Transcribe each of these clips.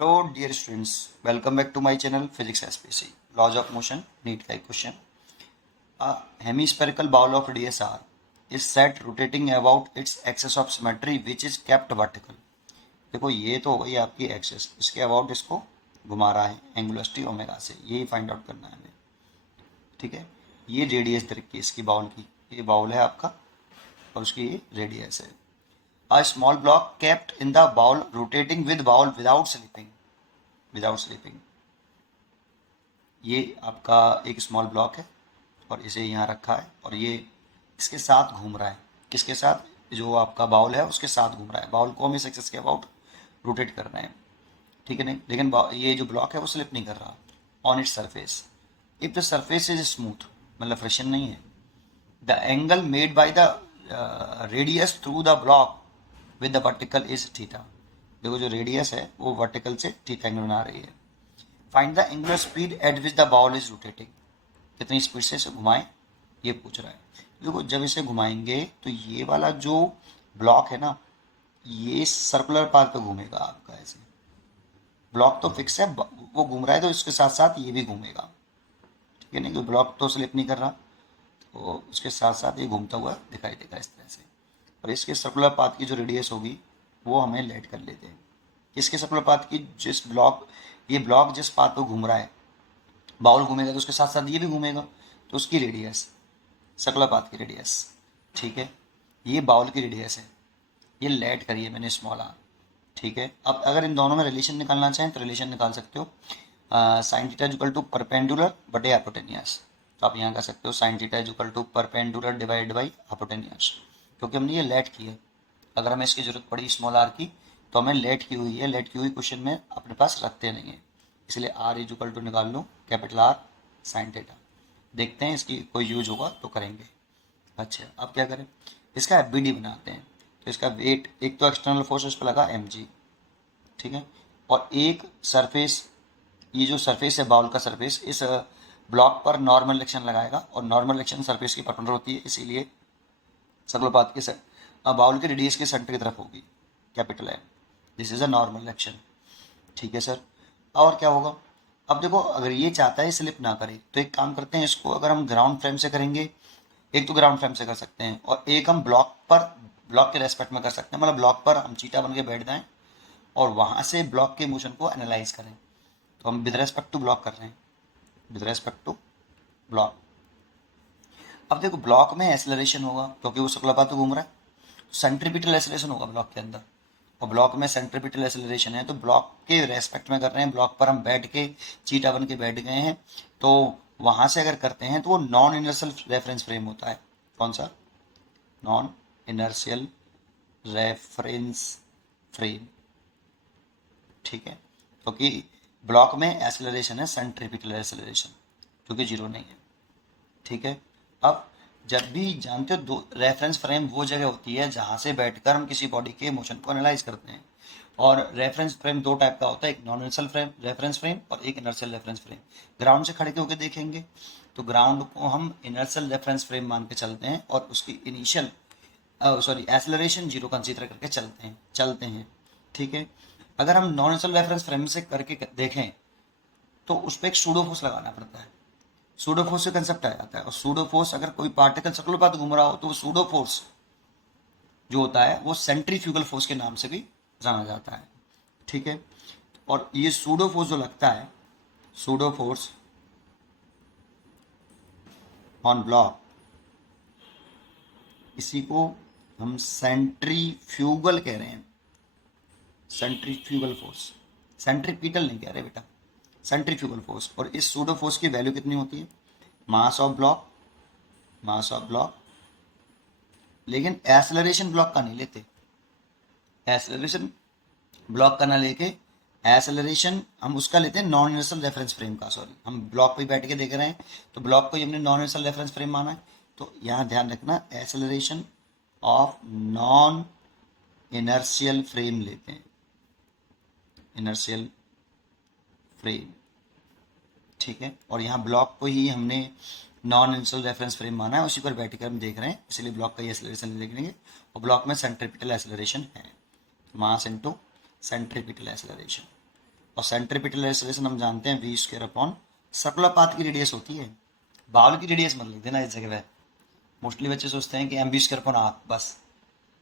Hello dear students, welcome back to my channel physics SPC. Laws of motion NEET का एक question. Hemispherical bowl of DSR is set rotating about its axis of symmetry which is kept vertical. देखो ये तो हो गई आपकी access, इसके about इसको घुमा रहा है एंगुलर ओमेगा से, यही फाइंड आउट करना है हमें। ठीक है, ये रेडियस दे रखी है इसकी बाउल की, ये बाउल है आपका और उसकी ये रेडियस है। A small block kept in the bowl rotating with bowl without slipping। ये आपका एक स्मॉल ब्लॉक है और इसे यहाँ रखा है और ये इसके साथ घूम रहा है। किसके साथ? जो आपका बाउल है उसके साथ घूम रहा है। बाउल को हम इस एक्सिस के अबाउट रोटेट कर रहे हैं, ठीक है नहीं, लेकिन ये जो ब्लॉक है वो स्लिप नहीं कर रहा on its surface. If the surface is smooth, मतलब फ्रिक्शन नहीं है, the angle made by the radius through the block with the vertical is theta. देखो जो रेडियस है वो वर्टिकल से थीटा एंगल बना रही है। Find the angular speed at which the ball is rotating. कितनी स्पीड से इसे घुमाएं ये पूछ रहा है। देखो जब इसे घुमाएंगे तो ये वाला जो ब्लॉक है ना, ये सर्कुलर पाथ पे घूमेगा आपका। ऐसे ब्लॉक तो फिक्स है, वो घूम रहा है तो इसके साथ साथ ये भी घूमेगा, ठीक है नहीं, तो ब्लॉक तो स्लिप नहीं कर रहा, तो उसके साथ साथ ये घूमता हुआ दिखाई देगा इस तरह से। और इसके सर्कुलर पाथ की जो रेडियस होगी वो हमें लेट कर लेते हैं। किसके सर्कुलर पाथ की? जिस ब्लॉक, ये ब्लॉक जिस पाथ पर घूम रहा है, बाउल घूमेगा तो उसके साथ साथ ये भी घूमेगा, तो उसकी रेडियस, सर्कुलर पाथ की रेडियस, ठीक है, ये बाउल की रेडियस है, ये लेट करिए मैंने स्मॉल आर, ठीक है। अब अगर इन दोनों में रिलेशन निकालना चाहें तो रिलेशन निकाल सकते हो, sine theta equal to perpendicular बटे हाइपोटेनियस। तो आप यहाँ कर सकते हो sine theta equal to perpendicular divide by hypotenuse, क्योंकि हमने ये लेट की है। अगर हमें इसकी जरूरत पड़ी स्मॉल आर की तो हमें लेट की हुई है, लेट की हुई क्वेश्चन में अपने पास रखते नहीं है, इसलिए आर इज इक्वल टू निकाल लो कैपिटल आर साइन थीटा। देखते हैं इसकी कोई यूज होगा तो करेंगे। अच्छा अब क्या करें, इसका एफ बनाते हैं। तो इसका वेट, एक तो एक्सटर्नल फोर्स उस पर लगा एम जी, ठीक है, और एक सरफेस, ये जो सरफेस है बाउल का सरफेस, इस ब्लॉक पर नॉर्मल एक्शन लगाएगा और नॉर्मल एक्शन सरफेस की परपेंडिकुलर होती है, इसीलिए सर्कुलर पाथ के बाउल के रेडियस के सेंटर की तरफ होगी, कैपिटल है, this is a normal action, ठीक है सर। और क्या होगा? अब देखो अगर ये चाहता है स्लिप ना करे तो एक काम करते हैं, इसको अगर हम ग्राउंड फ्रेम से करेंगे, एक तो ग्राउंड फ्रेम से कर सकते हैं और एक हम ब्लॉक पर, ब्लॉक के रेस्पेक्ट में कर सकते हैं, मतलब ब्लॉक पर हम चीटा बन के बैठ जाएं और वहाँ से ब्लॉक के मोशन को एनालाइज करें। तो हम विद रेस्पेक्ट टू ब्लॉक कर रहे हैं, विद रेस्पेक्ट टू ब्लॉक। अब देखो ब्लॉक में एक्सेलरेशन होगा क्योंकि वो सर्कुलर पाथ पे घूम रहा है, सेंट्रीपिटल एक्सेलरेशन होगा ब्लॉक के अंदर, और ब्लॉक में सेंट्रीपिटल एक्सेलरेशन है तो ब्लॉक के रेस्पेक्ट में कर रहे हैं, ब्लॉक पर हम बैठ के चीटा बन के बैठ गए हैं, तो वहाँ से अगर करते हैं तो वो नॉन इनर्शियल रेफरेंस फ्रेम होता है। कौन सा? नॉन इनर्शियल रेफरेंस फ्रेम, ठीक है, क्योंकि ब्लॉक में एक्सेलरेशन है सेंट्रीपिटल एक्सेलरेशन, क्योंकि जीरो नहीं है, ठीक है। अब जब भी जानते हो, दो रेफरेंस फ्रेम वो जगह होती है जहाँ से बैठकर हम किसी बॉडी के मोशन को एनालाइज करते हैं, और रेफरेंस फ्रेम दो टाइप का होता है, एक non inertial frame reference frame और एक इनर्शियल रेफरेंस फ्रेम। ग्राउंड से खड़े होकर देखेंगे तो ग्राउंड को हम इनर्शियल रेफरेंस फ्रेम मान के चलते हैं और उसकी इनिशियल एक्सेलरेशन जीरो कंसीडर करके चलते हैं, ठीक है। अगर हम नॉन इनर्शियल रेफरेंस फ्रेम से करके देखें तो उस पर एक सूडो फोर्स लगाना पड़ता है, सूडो फोर्स से कंसेप्ट आ जाता है, और सूडो फोर्स अगर कोई पार्टिकल सर्कुलर पाथ घूम रहा हो तो वो सूडो फोर्स जो होता है वो सेंट्रीफ्यूगल फोर्स के नाम से भी जाना जाता है, ठीक है। और ये सूडो फोर्स जो लगता है, सूडो फोर्स ऑन ब्लॉक, इसी को हम सेंट्रीफ्यूगल कह रहे हैं, सेंट्रीफ्यूगल फोर्स, सेंट्रीपिटल नहीं कह रहे बेटा, सेंट्रीफ्यूगल फोर्स। और इस सूडो फोर्स की वैल्यू कितनी होती है? Mass of block, mass of block, लेकिन एक्सेलरेशन ब्लॉक का नहीं लेते, एक्सेलरेशन ब्लॉक का ना लेके एक्सेलरेशन हम उसका लेते हैं नॉन इनर्शियल रेफरेंस फ्रेम का, सॉरी हम ब्लॉक पे बैठ के देख रहे हैं तो ब्लॉक को ही हमने नॉन इनर्शियल रेफरेंस फ्रेम माना है, तो यहाँ ध्यान रखना acceleration of non inertial frame लेते हैं, इनर्शियल फ्रेम, ठीक है। और यहाँ ब्लॉक को ही हमने नॉन इनर्शियल रेफरेंस फ्रेम माना है, उसी पर बैठ कर हम देख रहे हैं, इसलिए ब्लॉक का ही एक्सेलरेशन देखेंगे, और ब्लॉक में सेंट्रीपिटल एक्सेलरेशन है, मास इनटू सेंट्रीपिटल एक्सेलरेशन। और सेंट्रीपिटल एक्सेलरेशन हम जानते हैं v square upon circular path की रेडियस होती है। बाउल की रेडियस मत लिख देना इस जगह पे। मोस्टली बच्चे सोचते हैं कि m v square upon r बस।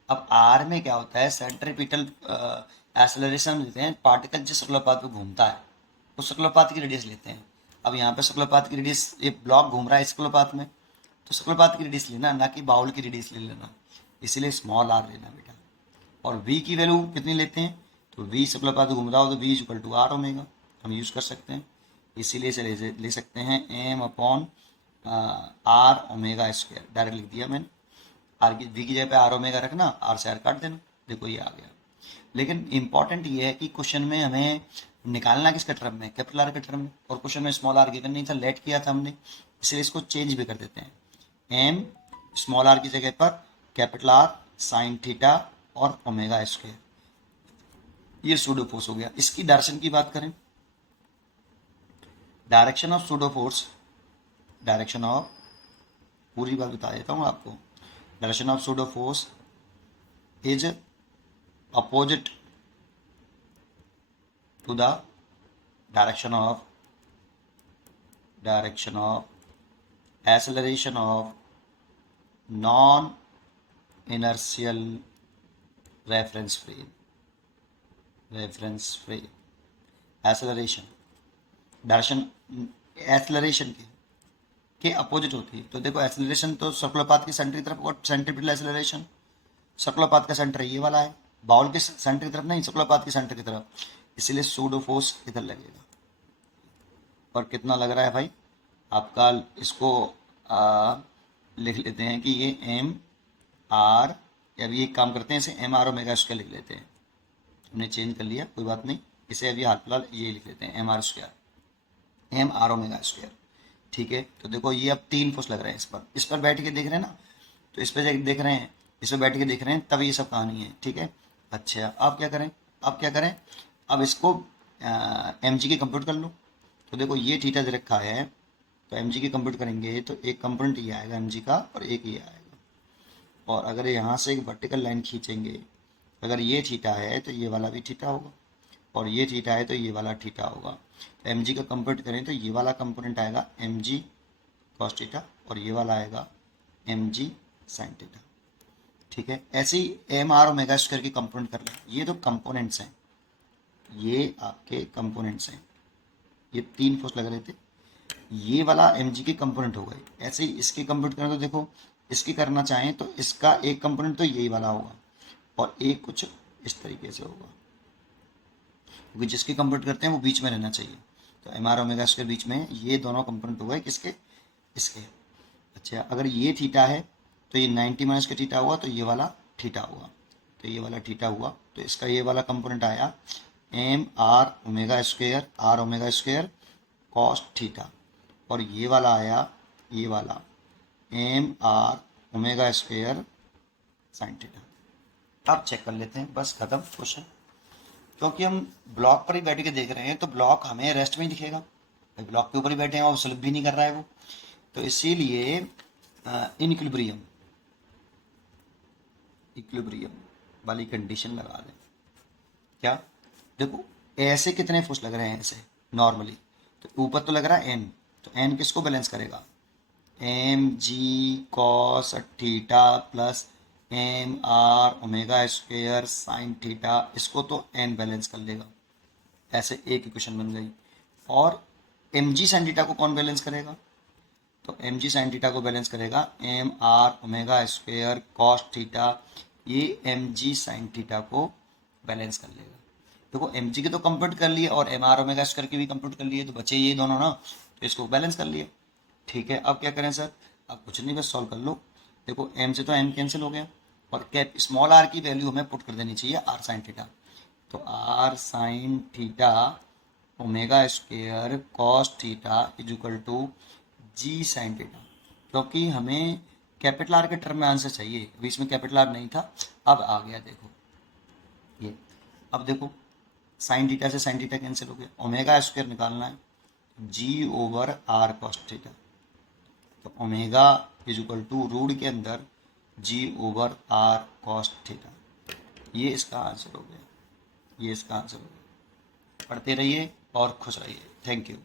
अब आर में क्या होता है, सेंट्रीपिटल एक्सेलरेशन लेते हैं, पार्टिकल जिस सर्कुलर पाथ पे घूमता है उस सर्कुलर पाथ की रेडियस लेते हैं। अब यहाँ पे सर्कुलर पाथ की रेडियस, ये ब्लॉक घूम रहा है सर्कुलर पाथ में, तो सर्कुलर पाथ की रेडियस लेना, ना कि बाउल की रेडियस ले लेना। इसीलिए स्मॉल आर लेना बेटा। और v की वैल्यू कितनी लेते हैं, तो v सर्कुलर पाथ घूम रहा हो तो v equal to r omega हम यूज़ कर सकते हैं। इसीलिए से ले सकते हैं m upon r omega square, direct लिख दिया मैंने। आर की वी की जगह पे आर ओमेगा रखना, आर से आर काट देना, देखो ये आ गया। लेकिन इंपॉर्टेंट ये है कि क्वेश्चन में हमें निकालना किसके टर्म में, कैपिटल आर के टर्म में, और क्वेश्चन में स्मॉल आर गिवन नहीं था, लेट किया था हमने, इसलिए इसको चेंज भी कर देते हैं। एम स्मॉल आर की जगह पर कैपिटल आर साइन थीटा और ओमेगा स्क्वायर, ये सूडो फोर्स हो गया। इसकी डायरेक्शन की बात करें, direction of pseudo force, direction of, पूरी बात बता देता हूँ आपको, direction of pseudo force is opposite to the direction of acceleration of non inertial reference frame acceleration, direction acceleration के अपोजिट होती है। तो देखो एक्सेलरेशन तो सर्कुलर पाथ की सेंटर की तरफ, और सेंट्रीपिटल एक्सेलरेशन सर्कुलर पाथ का सेंटर ये वाला है, बाउल के सेंटर की तरफ नहीं, सर्कुलर पाथ की सेंटर की तरफ, इसलिए सूडो फोर्स इधर लगेगा। और कितना लग रहा है भाई आपका, इसको लिख लेते हैं कि ये एम आर, अभी एक काम करते हैं, इसे एम आर ओमेगा स्क्वायर लिख लेते हैं, हमने चेंज कर लिया कोई बात नहीं, इसे अभी हाल फिलहाल ये लिख लेते हैं m r square, m r omega square, ठीक है। तो देखो ये अब 3 फोर्स लग रहे हैं इस पर बैठ के देख रहे हैं ना, तो इस पर देख रहे हैं, इस पर बैठ के देख रहे हैं, तब ये सब कहानी है, ठीक है। अच्छा अब क्या करें, अब इसको एम जी की कंप्यूट कर लो। तो देखो ये थीटा दे रखा है, तो एम जी की कंप्यूट करेंगे तो एक कंपोनेंट ये आएगा एम जी का, और एक ये आएगा। और अगर यहाँ से एक वर्टिकल लाइन खींचेंगे, अगर ये थीटा है तो ये वाला भी थीटा होगा, और ये थीटा है तो ये वाला थीटा होगा। तो एम जी का कंप्यूट करें तो ये वाला कंपोनेंट आएगा एम जी कॉस थीटा, और ये वाला आएगा एम जी साइन थीटा, ठीक है। ऐसे ही एम आर ओमेगा स्क्वायर की कंपोनेंट कर लें, ये तो कंपोनेंट्स हैं, ये आपके कंपोनेंट्स हैं, ये 3 फोर्स लग रहे थे, ये वाला एम जी के कंपोनेंट हो गए। ऐसे ही इसकी कंप्यूट करें तो देखो, इसकी करना चाहें तो इसका एक कंपोनेंट तो यही वाला होगा, और एक कुछ इस तरीके से होगा, क्योंकि जिसकी कंप्यूट करते हैं वो बीच में रहना चाहिए। तो एम आर ओमेगा स्क्वायर बीच में, ये दोनों कंपोनेंट हो गए किसके, इसके। अच्छा अगर ये थीटा है तो ये 90 माइनस का थीटा हुआ, तो ये वाला थीटा हुआ, तो ये वाला थीटा हुआ, तो इसका ये वाला कंपोनेंट आया m r omega square cos theta, और ये वाला आया, ये वाला m r omega square sine theta. अब चेक कर लेते हैं, बस खत्म क्वेश्चन। क्योंकि हम ब्लॉक पर ही बैठ के देख रहे हैं तो ब्लॉक हमें रेस्ट में ही दिखेगा, ब्लॉक के ऊपर ही बैठे हैं और स्लिप भी नहीं कर रहा है वो, तो इसीलिए इनइक्विलिब्रियम वाली कंडीशन लगा दें। क्या देखो ऐसे कितने फोर्स लग रहे हैं ऐसे नॉर्मली, तो ऊपर तो लग रहा है एन, तो एन किसको बैलेंस करेगा, m g cos theta plus m r omega square sine theta, इसको तो एन बैलेंस कर लेगा, ऐसे एक इक्वेशन बन गई। और एम जी साइन थीटा को कौन बैलेंस करेगा, तो एम जी साइन थीटा को बैलेंस करेगा m r omega square cos theta, ये एम जी साइन थीटा को बैलेंस कर लेगा। देखो एम जी के तो कंप्यूट कर लिए और एम आर ओमेगा स्क्वायर के भी कंप्यूट कर लिए, तो बचे ये दोनों ना, तो इसको बैलेंस कर लिए, ठीक है। अब क्या करें सर, अब कुछ नहीं, बस सॉल्व कर लो। देखो एम से तो एम कैंसिल हो गया, और कैप स्मॉल आर की वैल्यू हमें पुट कर देनी चाहिए आर साइन थीटा, तो r sine theta omega square cos theta is equal to g sine theta, क्योंकि हमें कैपिटल आर के टर्म में आंसर चाहिए, अभी इसमें कैपिटल आर नहीं था, अब आ गया देखो ये। अब देखो साइन थीटा से साइन थीटा कैंसिल हो गया, ओमेगा स्क्वायर निकालना है, g over r cos theta, तो omega is equal to root के अंदर g over r cos theta, ये इसका आंसर हो गया, ये इसका आंसर हो गया। पढ़ते रहिए और खुश रहिए। Thank you.